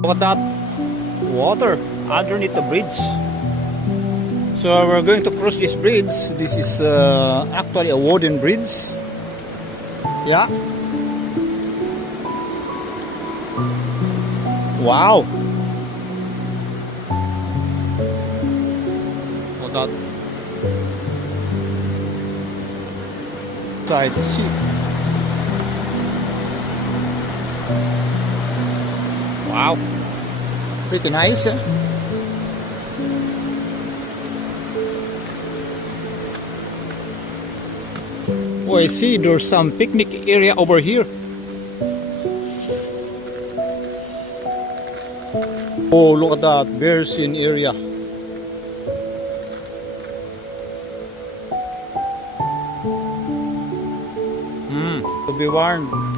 Look at that water underneath the bridge. So we're going to cross this bridge. This is actually a wooden bridge. Yeah. Wow. Look at that. Side see. Wow. Pretty nice. Eh? Oh, I see there's some picnic area over here. Oh, look at that bear scene area. To be warned.